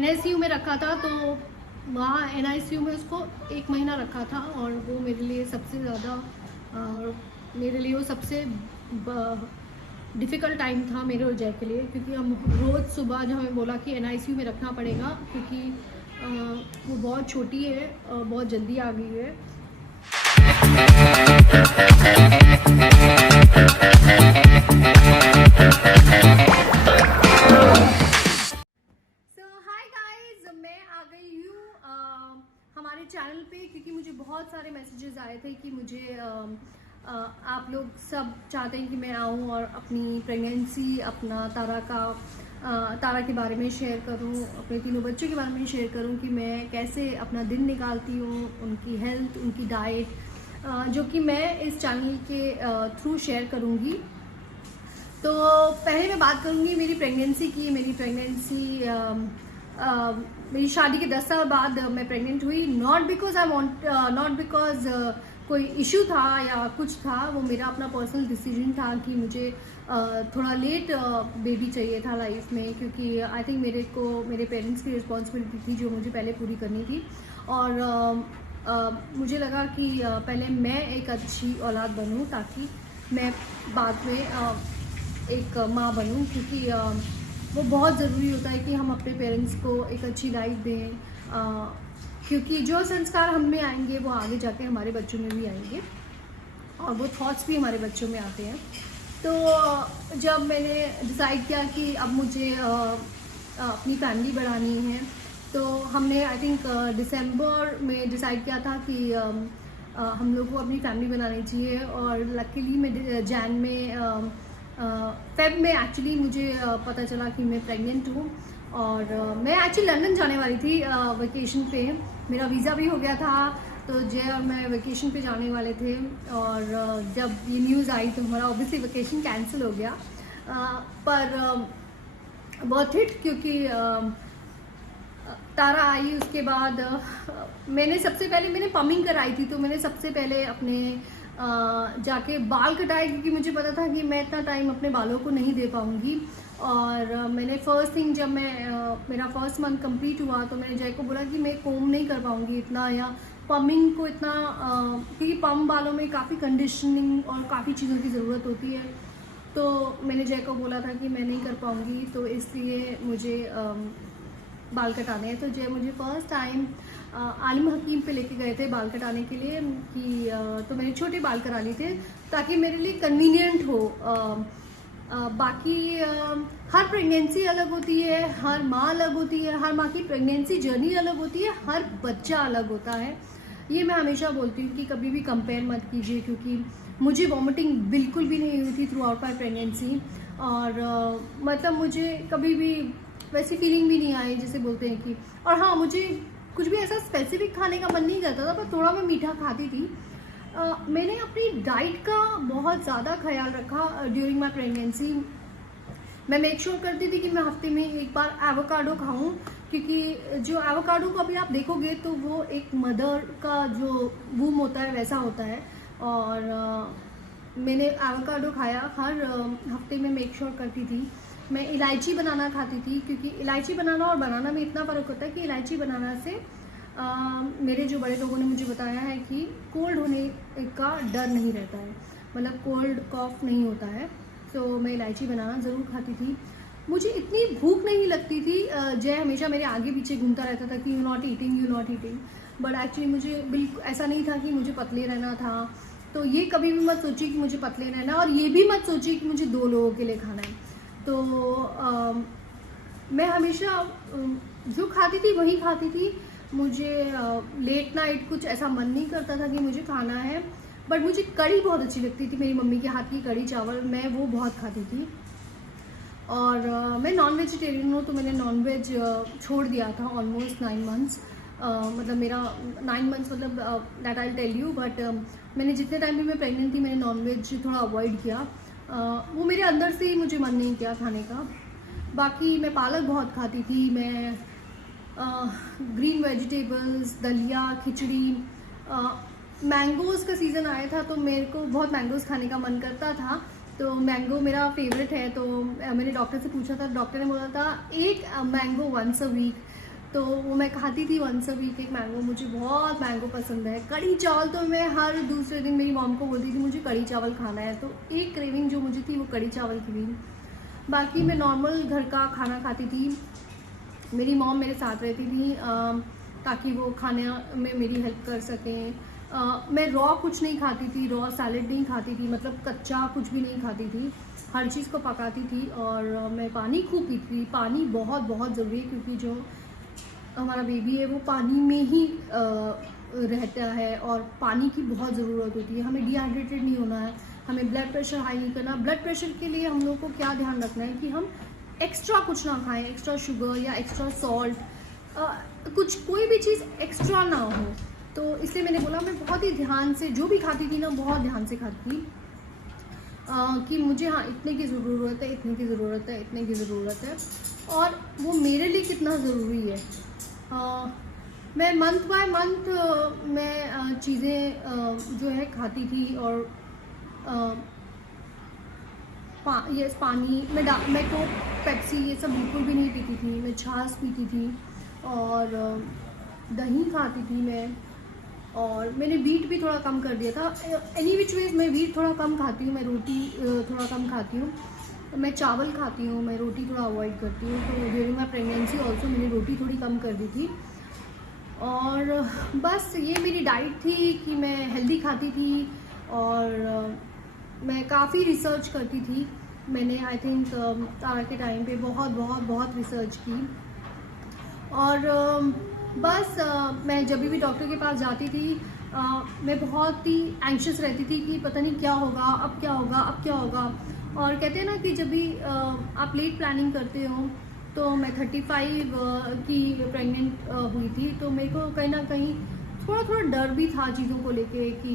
NICU में रखा था, तो वहाँ NICU में उसको 1 महीना रखा था और वो मेरे लिए सबसे ज़्यादा डिफ़िकल्ट टाइम था मेरे और जय के लिए, क्योंकि हम रोज़ सुबह जब हमें बोला कि NICU में रखना पड़ेगा क्योंकि वो बहुत छोटी है, बहुत जल्दी आ गई है। हाय गाइस, मैं आ गई हूँ हमारे चैनल पे, क्योंकि मुझे बहुत सारे मैसेजेस आए थे कि मुझे आप लोग सब चाहते हैं कि मैं आऊँ और अपनी प्रेगनेंसी, अपना तारा के बारे में शेयर करूँ, अपने तीनों बच्चों के बारे में शेयर करूँ कि मैं कैसे अपना दिन निकालती हूँ, उनकी हेल्थ, उनकी डाइट, जो कि मैं इस चैनल के थ्रू शेयर करूँगी। तो पहले मैं बात करूँगी मेरी प्रेगनेंसी की। मेरी शादी के 10 साल बाद मैं प्रेग्नेंट हुई। नॉट बिकॉज कोई इशू था या कुछ था, वो मेरा अपना पर्सनल डिसीजन था कि मुझे थोड़ा लेट बेबी चाहिए था लाइफ में, क्योंकि आई थिंक मेरे पेरेंट्स की रिस्पॉन्सिबिलिटी थी जो मुझे पहले पूरी करनी थी। और मुझे लगा कि पहले मैं एक अच्छी औलाद बनूं ताकि मैं बाद में एक माँ बनूं, क्योंकि वो बहुत ज़रूरी होता है कि हम अपने पेरेंट्स को एक अच्छी लाइफ दें, क्योंकि जो संस्कार हम में आएंगे वो आगे जाके हमारे बच्चों में भी आएंगे और वो थॉट्स भी हमारे बच्चों में आते हैं। तो जब मैंने डिसाइड किया कि अब मुझे अपनी फैमिली बढ़ानी है, तो हमने आई थिंक दिसंबर में डिसाइड किया था कि हम लोग को अपनी फैमिली बनानी चाहिए। और लकीली मैं जैन में फेब में एक्चुअली मुझे पता चला कि मैं प्रेग्नेंट हूँ। और मैं एक्चुअली लंदन जाने वाली थी वेकेशन पे, मेरा वीज़ा भी हो गया था, तो जय और मैं वेकेशन पे जाने वाले थे। और जब ये न्यूज़ आई तो हमारा ऑब्वियसली वेकेशन कैंसिल हो गया, पर वर्थ इट, क्योंकि तारा आई। उसके बाद मैंने पमिंग कराई थी, तो मैंने सबसे पहले अपने जाके बाल कटाए, क्योंकि मुझे पता था कि मैं इतना टाइम अपने बालों को नहीं दे पाऊँगी। और मैंने फर्स्ट थिंग, जब मेरा फर्स्ट मंथ कंप्लीट हुआ तो मैंने जय को बोला कि मैं कोम नहीं कर पाऊँगी इतना, या पमिंग को इतना, क्योंकि पम बालों में काफ़ी कंडीशनिंग और काफ़ी चीज़ों की ज़रूरत होती है। तो मैंने जय को बोला था कि मैं नहीं कर पाऊँगी, तो इसलिए मुझे बाल कटाने हैं। तो जय मुझे फर्स्ट टाइम आलिम हकीम पे लेके गए थे बाल कटाने के लिए, कि तो मैंने छोटे बाल करा लिए थे ताकि मेरे लिए कन्वीनियंट हो। बाकी हर प्रेगनेंसी अलग होती है, हर माँ अलग होती है, हर माँ की प्रेगनेंसी जर्नी अलग होती है, हर बच्चा अलग होता है। ये मैं हमेशा बोलती हूँ कि कभी भी कंपेयर मत कीजिए, क्योंकि मुझे वॉमिटिंग बिल्कुल भी नहीं हुई थी थ्रू आउट माई प्रेगनेंसी। और मतलब मुझे कभी भी वैसी फीलिंग भी नहीं आई जैसे बोलते हैं कि, और हाँ, मुझे कुछ भी ऐसा स्पेसिफिक खाने का मन नहीं करता था, पर थोड़ा मैं मीठा खाती थी। मैंने अपनी डाइट का बहुत ज़्यादा ख्याल रखा ड्यूरिंग माई प्रेगनेंसी। मैं मेक श्योर करती थी कि मैं हफ्ते में एक बार एवोकाडो खाऊं, क्योंकि जो एवोकाडो को अभी आप देखोगे तो वो एक मदर का जो वूम होता है वैसा होता है। और मैंने एवोकाडो खाया, हर हफ्ते में मेक श्योर करती थी। मैं इलायची बनाना खाती थी, क्योंकि इलायची बनाना और बनाना में इतना फ़र्क होता है कि इलायची बनाना से मेरे जो बड़े लोगों ने मुझे बताया है कि कोल्ड होने का डर नहीं रहता है, मतलब कोल्ड कॉफ नहीं होता है। तो मैं इलायची बनाना ज़रूर खाती थी। मुझे इतनी भूख नहीं लगती थी। जय हमेशा मेरे आगे पीछे घूमता रहता था कि you not eating, but actually मुझे बिल्कुल ऐसा नहीं था कि मुझे पतले रहना था। तो ये कभी भी मत सोचिए कि मुझे पतले रहना, और ये भी मत सोचिए कि मुझे 2 लोगों के लिए खाना है। तो मैं हमेशा जो खाती थी वही खाती थी। मुझे लेट नाइट कुछ ऐसा मन नहीं करता था कि मुझे खाना है। बट मुझे कढ़ी बहुत अच्छी लगती थी, मेरी मम्मी के हाथ की कढ़ी चावल, मैं वो बहुत खाती थी। और मैं नॉन वेजिटेरियन हूँ, तो मैंने नॉन वेज छोड़ दिया था ऑलमोस्ट 9 मंथ्स। मतलब मेरा 9 मंथ्स, मतलब that I tell you. But मैंने जितने टाइम भी मैं प्रेग्नेंट थी, मैंने नॉन वेज थोड़ा अवॉइड किया। वो मेरे अंदर से ही मुझे मन नहीं किया खाने का। बाकी मैं पालक बहुत खाती थी, मैं ग्रीन वेजिटेबल्स, दलिया, खिचड़ी, मैंगोज़ का सीज़न आया था तो मेरे को बहुत मैंगोज़ खाने का मन करता था। तो मैंगो मेरा फेवरेट है। तो मैंने डॉक्टर से पूछा था, डॉक्टर ने बोला था एक मैंगो वंस अ वीक। तो वो मैं खाती थी वंस अ वीक एक मैंगो। मुझे बहुत मैंगो पसंद है। कढ़ी चावल तो मैं हर दूसरे दिन मेरी मॉम को बोलती थी मुझे कढ़ी चावल खाना है, तो एक क्रेविंग जो मुझे थी वो कढ़ी चावल की थी। बाकी मैं नॉर्मल घर का खाना खाती थी। मेरी मॉम मेरे साथ रहती थी ताकि वो खाने में मेरी हेल्प कर सकें। मैं रॉ कुछ नहीं खाती थी, रॉ सैलेड नहीं खाती थी, मतलब कच्चा कुछ भी नहीं खाती थी, हर चीज़ को पकाती थी। और मैं पानी खूब पीती थी। पानी बहुत बहुत ज़रूरी है, क्योंकि जो हमारा बेबी है वो पानी में ही रहता है और पानी की बहुत ज़रूरत होती है। हमें डिहाइड्रेटेड नहीं होना है, हमें ब्लड प्रेशर हाई नहीं करना। ब्लड प्रेशर के लिए हम लोग को क्या ध्यान रखना है कि हम एक्स्ट्रा कुछ ना खाएं, एक्स्ट्रा शुगर या एक्स्ट्रा सॉल्ट, कुछ कोई भी चीज़ एक्स्ट्रा ना हो। तो इसलिए मैंने बोला मैं बहुत ही ध्यान से जो भी खाती थी ना, बहुत ध्यान से खाती थी कि मुझे हाँ इतने की ज़रूरत है, इतने की ज़रूरत है, इतने की ज़रूरत है, और वो मेरे लिए कितना ज़रूरी है। मैं मंथ बाय मंथ मैं चीज़ें जो है खाती थी। और पानी मैं कोक, पेप्सी ये सब बिल्कुल भी नहीं पीती थी। मैं छाछ पीती थी और दही खाती थी मैं। और मैंने वीट भी थोड़ा कम कर दिया था। एनी विच वेज मैं वीट थोड़ा कम खाती हूँ, मैं रोटी थोड़ा कम खाती हूँ, मैं चावल खाती हूँ, मैं रोटी थोड़ा अवॉइड करती हूँ। तो ड्यूरिंग माई प्रेगनेंसी ऑल्सो मैंने रोटी थोड़ी कम कर दी थी। और बस ये मेरी डाइट थी कि मैं हेल्दी खाती थी। और मैं काफ़ी रिसर्च करती थी। मैंने आई थिंक तारा के टाइम पे बहुत बहुत बहुत रिसर्च की। और बस मैं जब भी डॉक्टर के पास जाती थी मैं बहुत ही एंशियस रहती थी कि पता नहीं क्या होगा, अब क्या होगा, अब क्या होगा। और कहते हैं ना कि जब भी आप लेट प्लानिंग करते हो, तो मैं 35 की प्रेग्नेंट हुई थी, तो मेरे को कहीं ना कहीं थोड़ा थोड़ा डर भी था चीज़ों को लेके कि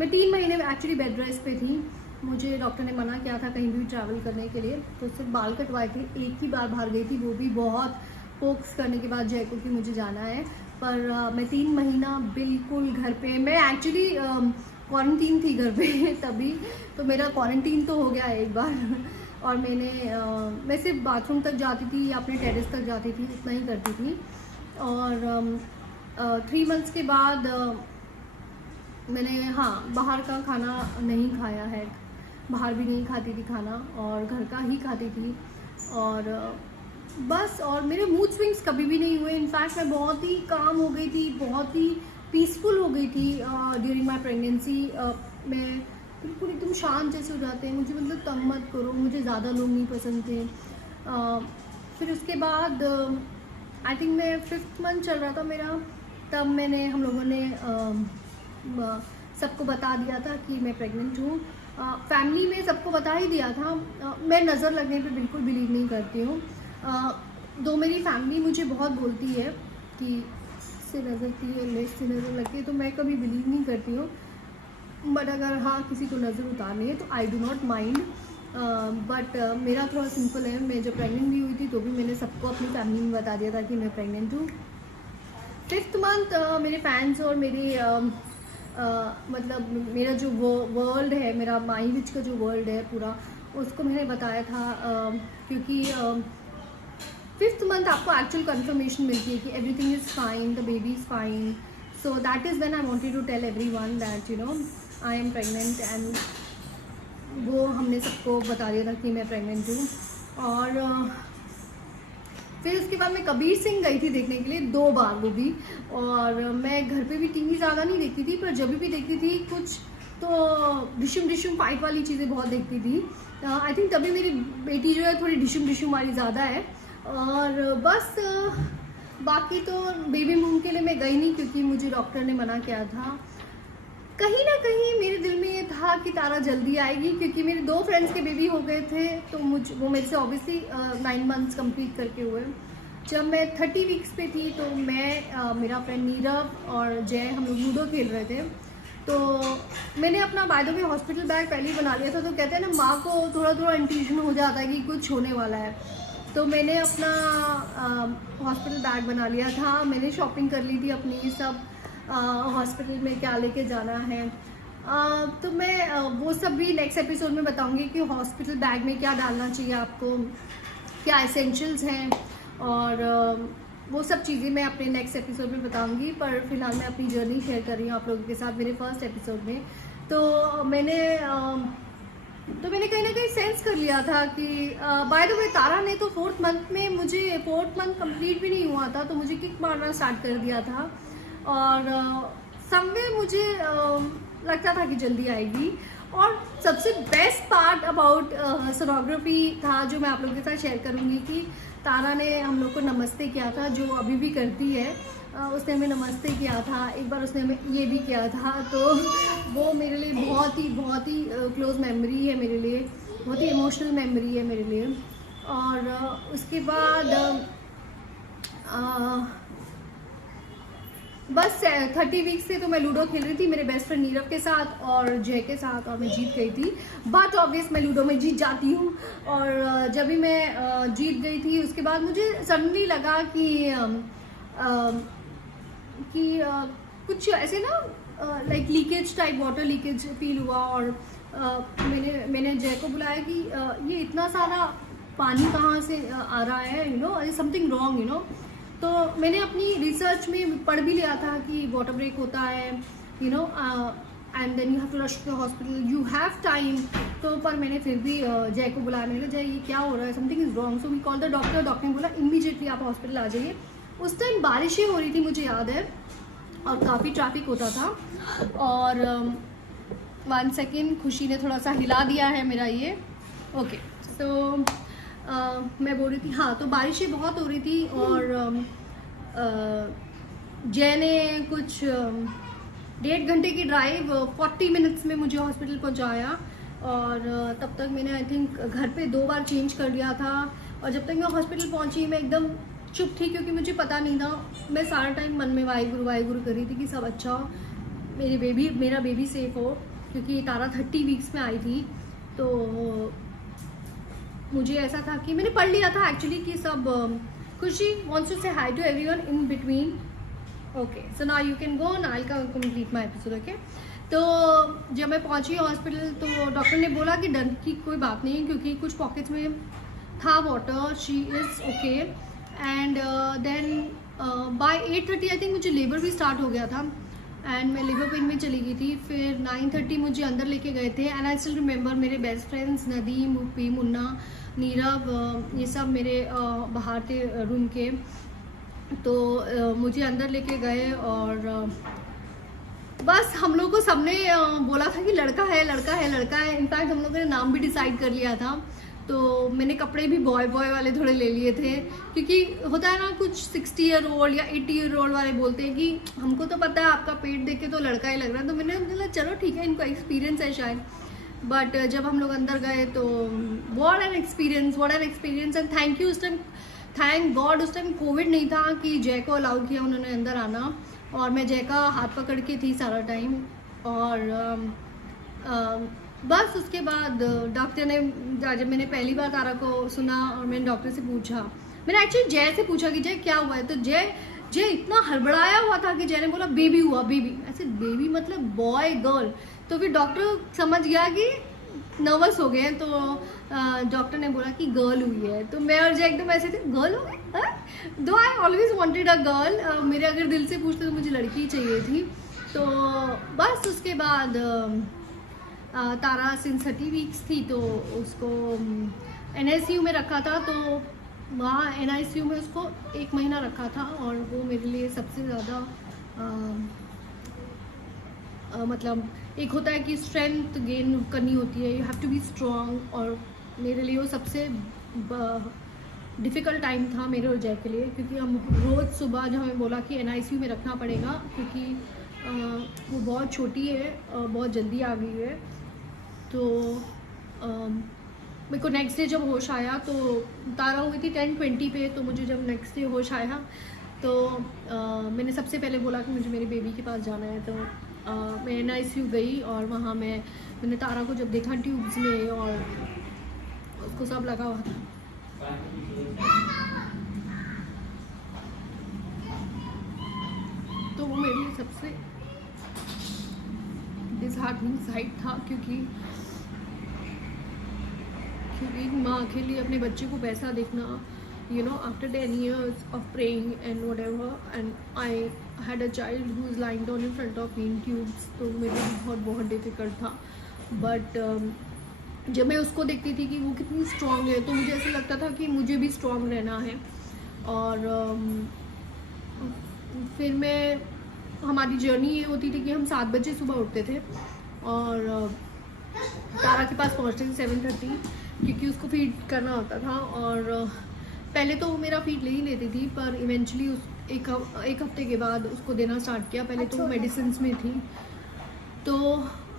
मैं 3 महीने में एक्चुअली बेड रेस्ट पे थी। मुझे डॉक्टर ने मना किया था कहीं भी ट्रैवल करने के लिए, तो सिर्फ बाल कटवाए थे। एक ही बार बाहर गई थी, वो भी बहुत फोक्स करने के बाद जयपुर की मुझे जाना है। पर मैं 3 महीना बिल्कुल घर पे, मैं एक्चुअली क्वारंटीन थी घर पे तभी, तो मेरा क्वारंटीन तो हो गया एक बार। और मैं सिर्फ बाथरूम तक जाती थी या अपने टेरेस तक जाती थी, इतना ही करती थी। और 3 मंथ्स के बाद मैंने बाहर का खाना नहीं खाया है, बाहर भी नहीं खाती थी खाना, और घर का ही खाती थी। और बस, और मेरे मूड स्विंग्स कभी भी नहीं हुए। इनफैक्ट मैं बहुत ही काम हो गई थी, बहुत ही पीसफुल हो गई थी ड्यूरिंग माई प्रेगनेंसी। मैं बिल्कुल एकदम शांत जैसे हो जाते हैं, मुझे मतलब तंग मत करो, मुझे ज़्यादा लोग नहीं पसंद थे। फिर उसके बाद आई थिंक मैं 5th मंथ चल रहा था मेरा, तब हम लोगों ने सबको बता दिया था कि मैं प्रेग्नेंट हूँ। फैमिली में सबको बता ही दिया था। मैं नज़र लगने पे बिल्कुल बिलीव नहीं करती हूँ। दो मेरी फैमिली मुझे बहुत बोलती है कि इससे नज़र की है, लेस से नज़र लगती है, तो मैं कभी बिलीव नहीं करती हूँ। बट अगर किसी को नज़र उतारनी है तो I do not mind. But मेरा थोड़ा सिंपल है। मैं जब प्रेग्नेंट भी हुई थी तो भी मैंने सबको अपनी फैमिली में बता दिया था कि मैं प्रेग्नेंट हूँ। 5th मंथ मेरे फैंस और मेरे मतलब मेरा जो वर्ल्ड है, मेरा माई विच का जो वर्ल्ड है पूरा, उसको मैंने बताया था। क्योंकि 5th मंथ आपको एक्चुअल कंफर्मेशन मिलती है कि everything is fine, the baby is fine. So that is when I wanted to tell everyone that I am pregnant. And वो हमने सबको बता दिया था कि मैं प्रेग्नेंट हूँ। और फिर उसके बाद मैं कबीर सिंह गई थी देखने के लिए 2 बार, वो भी। और मैं घर पे भी टीवी ज़्यादा नहीं देखती थी, पर जब भी देखती थी कुछ तो डिशुम फाइट वाली चीज़ें बहुत देखती थी। आई थिंक तभी मेरी बेटी जो है थोड़ी डिशुम वाली ज़्यादा है। और बस बाकी तो बेबी मून के लिए मैं गई नहीं, क्योंकि मुझे डॉक्टर ने मना किया था। कहीं ना कहीं मेरे दिल में ये था कि तारा जल्दी आएगी, क्योंकि मेरे 2 फ्रेंड्स के बेबी हो गए थे, तो वो मेरे से ऑब्वियसली 9 मंथ्स कंप्लीट करके हुए। जब मैं 30 वीक्स पे थी तो मैं मेरा फ्रेंड नीरव और जय, हम लोग लूडो खेल रहे थे। तो मैंने अपना by the way hospital bag पहले ही बना लिया था। तो कहते हैं ना, माँ को थोड़ा थोड़ा इंट्यूशन हो जाता है कि कुछ होने वाला है। तो मैंने अपना हॉस्पिटल बैग बना लिया था। मैंने शॉपिंग कर ली थी अपनी, सब हॉस्पिटल में क्या लेके जाना है। तो मैं वो सब भी नेक्स्ट एपिसोड में बताऊंगी कि हॉस्पिटल बैग में क्या डालना चाहिए आपको, क्या एसेंशियल्स हैं। और वो सब चीज़ें मैं अपने नेक्स्ट एपिसोड में बताऊंगी, पर फिलहाल मैं अपनी जर्नी शेयर कर रही हूँ आप लोगों के साथ मेरे फर्स्ट एपिसोड में। तो मैंने कहीं ना कहीं सेंस कर लिया था कि बाय द वे तारा ने तो 4th मंथ में, मुझे 4th मंथ कंप्लीट भी नहीं हुआ था तो मुझे किक मारना स्टार्ट कर दिया था, और समवे मुझे लगता था कि जल्दी आएगी। और सबसे बेस्ट पार्ट अबाउट सोनोग्राफी था जो मैं आप लोगों के साथ शेयर करूंगी कि तारा ने हम लोग को नमस्ते किया था, जो अभी भी करती है। उसने हमें नमस्ते किया था, एक बार उसने हमें ये भी किया था, तो वो मेरे लिए बहुत ही क्लोज मेमोरी है, मेरे लिए बहुत ही इमोशनल मेमोरी है मेरे लिए। और उसके बाद बस 30 वीक्स से तो मैं लूडो खेल रही थी मेरे बेस्ट फ्रेंड नीरव के साथ और जय के साथ, और मैं जीत गई थी। बट ऑब्वियस मैं लूडो में जीत जाती हूँ, और जब भी मैं जीत गई थी उसके बाद मुझे सडनली लगा कि कुछ ऐसे ना like leakage type, water leakage feel हुआ। और मैंने जय को बुलाया कि ये इतना सारा पानी कहाँ से आ रहा है, you know something wrong, you know. तो मैंने अपनी रिसर्च में पढ़ भी लिया था कि वाटर ब्रेक होता है, you know, and then you have to rush to the hospital, you have time. तो पर मैंने फिर भी जय को बुलाया, मैंने कहा जय ये क्या हो रहा है, something is wrong. So we call the doctor. Doctor ने बोला इमीडिएटली आप हॉस्पिटल आ जाइए। उस टाइम बारिशें हो रही थी मुझे याद है, और काफ़ी ट्रैफिक होता था। और 1 सेकेंड, खुशी ने थोड़ा सा हिला दिया है मेरा ये, ओके। सो मैं बोल रही थी, हाँ, तो बारिशें बहुत हो रही थी, और जय ने कुछ 1.5 घंटे की ड्राइव 40 मिनट्स में मुझे हॉस्पिटल पहुंचाया। और तब तक मैंने आई थिंक घर पे 2 बार चेंज कर लिया था। और जब तक मैं हॉस्पिटल पहुंची मैं एकदम चुप थी, क्योंकि मुझे पता नहीं था। मैं सारा टाइम मन में वाहिगुरु वाहिगुरु कर रही थी कि सब अच्छा हो, मेरा बेबी सेफ हो, क्योंकि तारा 30 वीक्स में आई थी। तो मुझे ऐसा था कि मैंने पढ़ लिया था एक्चुअली कि सब खुशी wants to say hi to everyone in between. Okay, so now you can go and I'll complete my episode, okay? तो जब मैं पहुंची हॉस्पिटल तो डॉक्टर ने बोला कि डर की कोई बात नहीं, क्योंकि कुछ पॉकेट्स में था water, she is okay. And then by 8:30 I think मुझे लेबर भी स्टार्ट हो गया था, एंड मैं लेबर पेन में चली गई थी। फिर 9:30 मुझे अंदर लेके गए थे, एंड आई स्टिल रिमेंबर मेरे best friends Nadeem, UPI, Munna, Nirav, ये सब मेरे बाहर थे रूम के। तो मुझे अंदर लेके गए, और बस हम लोग को सबने बोला था कि लड़का है लड़का है लड़का है। इनफैक्ट हम लोगों ने नाम भी डिसाइड कर लिया था। तो मैंने कपड़े भी बॉय वाले थोड़े ले लिए थे, क्योंकि होता है ना कुछ 60 ईयर ओल्ड या 80 ईयर ओल्ड वाले बोलते हैं कि हमको तो पता है आपका पेट देख के तो लड़का ही लग रहा है। तो मैंने बोला चलो ठीक है, इनको एक्सपीरियंस है शायद। बट जब हम लोग अंदर गए तो what an experience. And thank you, उस टाइम थैंक गॉड उस टाइम कोविड नहीं था कि जय को अलाउ किया उन्होंने अंदर आना, और मैं जय का हाथ पकड़ के थी सारा टाइम। और बस उसके बाद डॉक्टर ने, जब मैंने पहली बार तारा को सुना और मैंने डॉक्टर से पूछा, मैंने एक्चुअली जय से पूछा कि जय क्या हुआ है। तो जय इतना हड़बड़ाया हुआ था कि जय ने बोला बेबी हुआ, बेबी। ऐसे बेबी मतलब बॉय गर्ल। तो फिर डॉक्टर समझ गया कि नर्वस हो गए, तो डॉक्टर ने बोला कि गर्ल हुई है। तो मैं और जय एकदम ऐसे थे, गर्ल हो गई। दो I always wanted a girl, मेरे अगर दिल से पूछते तो मुझे लड़की चाहिए थी। तो बस उसके बाद तारा सिंस 30 वीक्स थी, तो उसको NICU में रखा था। तो वहाँ NICU में उसको 1 महीना रखा था, और वो मेरे लिए सबसे ज़्यादा मतलब एक होता है कि स्ट्रेंथ गेन करनी होती है, you have to be strong. और मेरे लिए वो सबसे डिफ़िकल्ट टाइम था मेरे और जय के लिए, क्योंकि हम रोज़ सुबह जब हमें बोला कि NICU में रखना पड़ेगा, क्योंकि वो बहुत छोटी है, बहुत जल्दी आ गई है। तो मेरे को नेक्स्ट डे जब होश आया, तो तारा हुई थी 10:20 पे, तो मुझे जब नेक्स्ट डे होश आया तो मैंने सबसे पहले बोला कि मुझे मेरे बेबी के पास जाना है। तो मैं NICU गई, और वहाँ मैंने तारा को जब देखा ट्यूब्स में, और उसको सब लगा हुआ था। तो वो मेरे लिए सबसे डिसहार्टनिंग साइड था, क्योंकि माँ के लिए अपने बच्चे को पैसा देखना, you know, after 10 years of praying and whatever, and I had a child who is lying down in front of me in tubes, तो मेरे लिए बहुत डिफ़िकल्ट था. बट जब मैं उसको देखती थी कि वो कितनी स्ट्रांग है, तो मुझे ऐसा लगता था कि मुझे भी स्ट्रांग रहना है. और फिर हमारी जर्नी ये होती थी कि हम 7 बजे सुबह उठते थे और तारा के पास पहुँचते थे 7:30, क्योंकि उसको फीड करना होता था. और पहले तो वो मेरा फीड ले ही लेती थी, पर इवेंचुअली एक हफ्ते के बाद उसको देना स्टार्ट किया. पहले तो वो मेडिसिन में थी, तो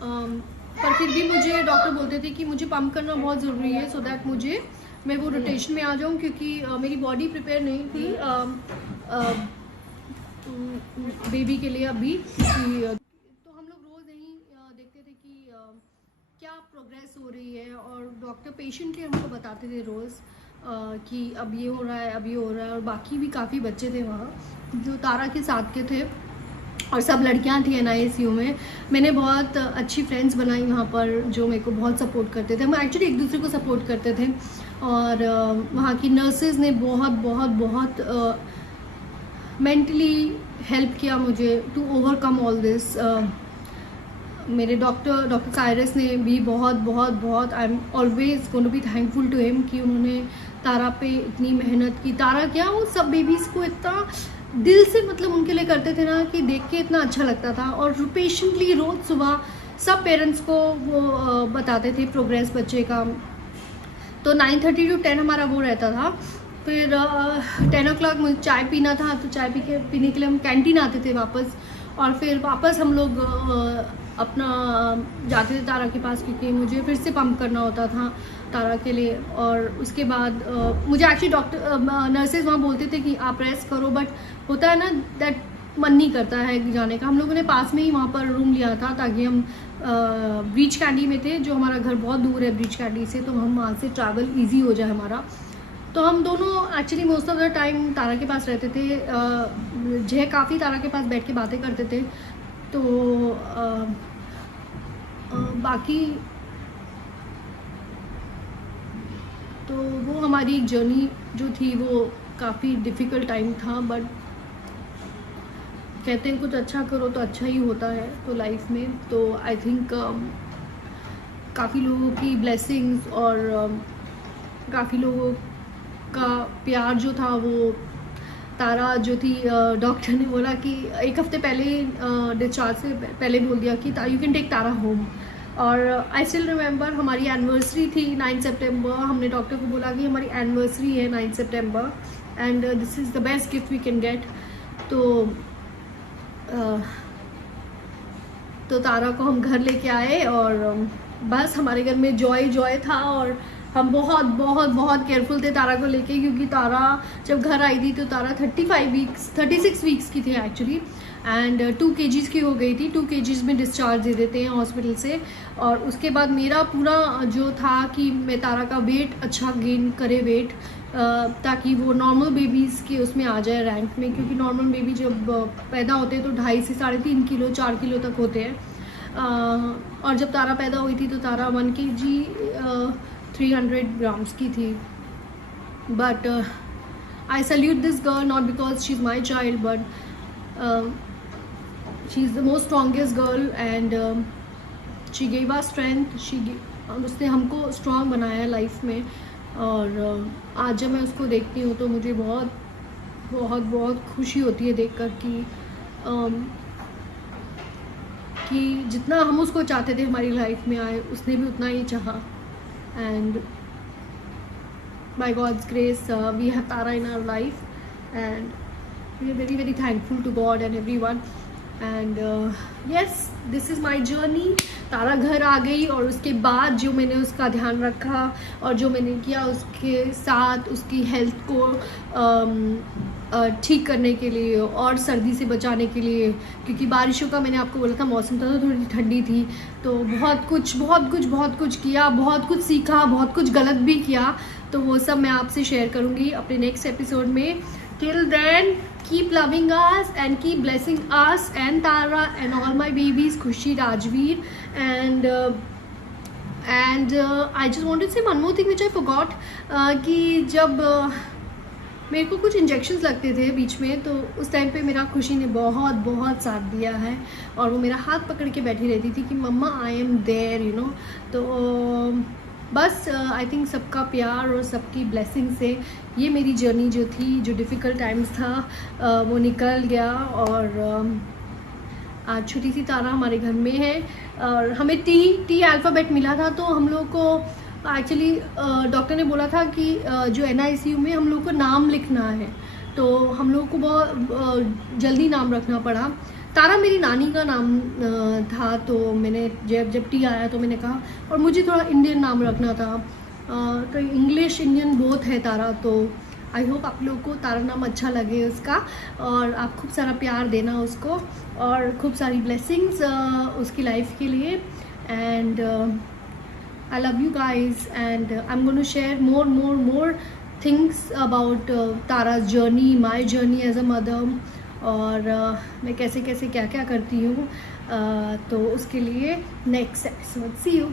पर फिर भी मुझे डॉक्टर बोलते थे कि मुझे पम्प करना बहुत ज़रूरी है, सो दैट मैं वो रोटेशन में आ जाऊँ, क्योंकि मेरी बॉडी प्रिपेयर नहीं थी बेबी के लिए अभी. तो हम लोग रोज़ यही देखते थे कि क्या प्रोग्रेस हो रही है, और डॉक्टर पेशेंटली हमको बताते थे रोज़ कि अब ये हो रहा है, अब ये हो रहा है. और बाकी भी काफ़ी बच्चे थे वहाँ जो तारा के साथ के थे, और सब लड़कियां थी NICU में. मैंने बहुत अच्छी फ्रेंड्स बनाई वहाँ पर, जो मेरे को बहुत सपोर्ट करते थे. हम एक्चुअली एक दूसरे को सपोर्ट करते थे, और वहाँ की नर्सेज ने बहुत मेंटली हेल्प किया मुझे टू ओवरकम ऑल दिस. मेरे डॉक्टर साइरस ने भी बहुत I am always going to be thankful to him कि उन्होंने तारा पे इतनी मेहनत की. तारा क्या, वो सब बेबीज़ को इतना दिल से मतलब उनके लिए करते थे ना, कि देख के इतना अच्छा लगता था. और पेशेंटली रोज़ सुबह सब पेरेंट्स को वो बताते थे प्रोग्रेस बच्चे का. तो 9:30 to 10 हमारा वो रहता था. फिर 10 o'clock मुझे चाय पीना था, तो चाय पीने के लिए हम कैंटीन आते थे वापस. और फिर वापस हम लोग अपना जाते थे तारा के पास, क्योंकि मुझे फिर से पंप करना होता था तारा के लिए. और उसके बाद मुझे एक्चुअली डॉक्टर नर्सेज वहाँ बोलते थे कि आप रेस्ट करो, बट होता है ना दैट मन नहीं करता है जाने का. हम लोगों ने पास में ही वहाँ पर रूम लिया था, ताकि हम ब्रीच कैंडी में थे, जो हमारा घर बहुत दूर है ब्रीच कैंडी से, तो हम वहाँ से ट्रैवल ईजी हो जाए हमारा. तो हम दोनों actually most of the time Tara के पास रहते थे. जय काफ़ी तारा के पास बैठ के बातें करते थे. तो बाकी तो वो हमारी एक जर्नी जो थी वो काफ़ी डिफ़िकल्ट टाइम था. बट कहते हैं कुछ अच्छा करो तो अच्छा ही होता है तो लाइफ में. तो आई थिंक काफ़ी लोगों की ब्लेसिंग्स और काफ़ी लोगों का प्यार जो था, वो तारा जो थी, डॉक्टर ने बोला कि एक हफ्ते पहले डिस्चार्ज से पहले बोल दिया कि you can take Tara home. और आई स्टिल रिमेंबर हमारी एनिवर्सरी थी 9 सितंबर. हमने डॉक्टर को बोला कि हमारी एनिवर्सरी है 9 सितंबर, and this is the best gift we can get. तो तारा को हम घर लेके आए, और बस हमारे घर में जॉय था. और हम बहुत केयरफुल थे तारा को लेके, क्योंकि तारा जब घर आई थी तो तारा 36 वीक्स की थी एक्चुअली, एंड 2 kgs की हो गई थी. 2 kgs में डिस्चार्ज दे देते हैं हॉस्पिटल से. और उसके बाद मेरा पूरा जो था कि मैं तारा का वेट अच्छा गेन करे, वेट ताकि वो नॉर्मल बेबीज़ के उसमें आ जाए रैंक में, क्योंकि नॉर्मल बेबी जब पैदा होते हैं तो 2.5 से 3.5 किलो 4 किलो तक होते हैं. और जब तारा पैदा हुई थी तो तारा 1 kg 300 grams की थी. But I salute this girl, not because she is my child, but she is the most strongest girl, and she gave us strength. उसने हमको स्ट्रॉन्ग बनाया लाइफ में. और आज जब मैं उसको देखती हूँ तो मुझे बहुत खुशी होती है देखकर कि जितना हम उसको चाहते थे हमारी लाइफ में आए, उसने भी उतना ही चाहा. And by God's grace we have Tara in our life, and we are very thankful to God and everyone. And yes, this is my journey. तारा घर आ गई, और उसके बाद जो मैंने उसका ध्यान रखा और जो मैंने किया उसके साथ, उसकी हेल्थ को ठीक करने के लिए और सर्दी से बचाने के लिए, क्योंकि बारिशों का मैंने आपको बोला था मौसम था तो थोड़ी ठंडी थी. तो बहुत कुछ किया, बहुत कुछ सीखा, बहुत कुछ गलत भी किया. तो वो सब मैं आपसे शेयर करूँगी अपने नेक्स्ट एपिसोड में. Till then keep loving us and keep blessing us and Tara and all my babies, Khushi, Rajveer, and I just wanted to say one more thing which I forgot, कि जब मेरे को कुछ injections लगते थे बीच में, तो उस टाइम पे मेरा खुशी ने बहुत बहुत साथ दिया है और वो मेरा हाथ पकड़ के बैठी रहती थी कि मम्मा I am there, you know. तो बस आई थिंक सबका प्यार और सबकी ब्लेसिंग से ये मेरी जर्नी जो थी, जो डिफ़िकल्ट टाइम्स था वो निकल गया। और आज छोटी सी तारा हमारे घर में है और हमें टी अल्फ़ाबेट मिला था। तो हम लोग को एक्चुअली डॉक्टर ने बोला था कि जो NICU में हम लोग को नाम लिखना है, तो हम लोग को बहुत जल्दी नाम रखना पड़ा। तारा मेरी नानी का नाम था, तो मैंने जब टी आया तो मैंने कहा, और मुझे थोड़ा इंडियन नाम रखना था, तो इंग्लिश इंडियन बोथ है तारा। तो आई होप आप लोग को तारा नाम अच्छा लगे उसका, और आप खूब सारा प्यार देना उसको और खूब सारी ब्लेसिंग्स उसकी लाइफ के लिए। And I love you guys, and I'm going to share more things about Tara's journey, my journey as a mother, और मैं कैसे कैसे क्या क्या करती हूँ, तो उसके लिए नेक्स्ट एपिसोड सी यू।